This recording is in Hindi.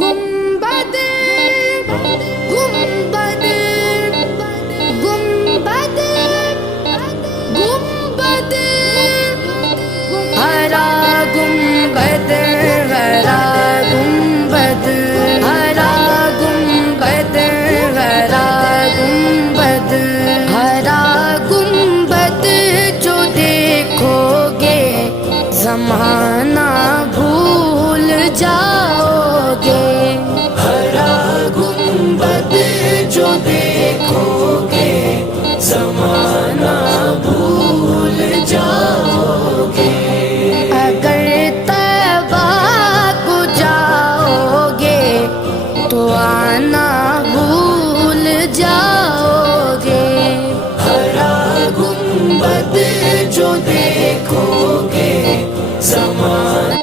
गुंबद गुंबद गुंबद गुंबद हरा गुंबद हरा गुंबद हरा गुंबद हरा गुंबद हरा गुंबद जो देखोगे ज़माना भूल जाओगे। हरा गुंबद जो देखोगे ज़माना भूल जाओगे। अगर तबा को जाओगे तो आना भूल जाओगे। हरा गुंबद जो देखोगे ज़माना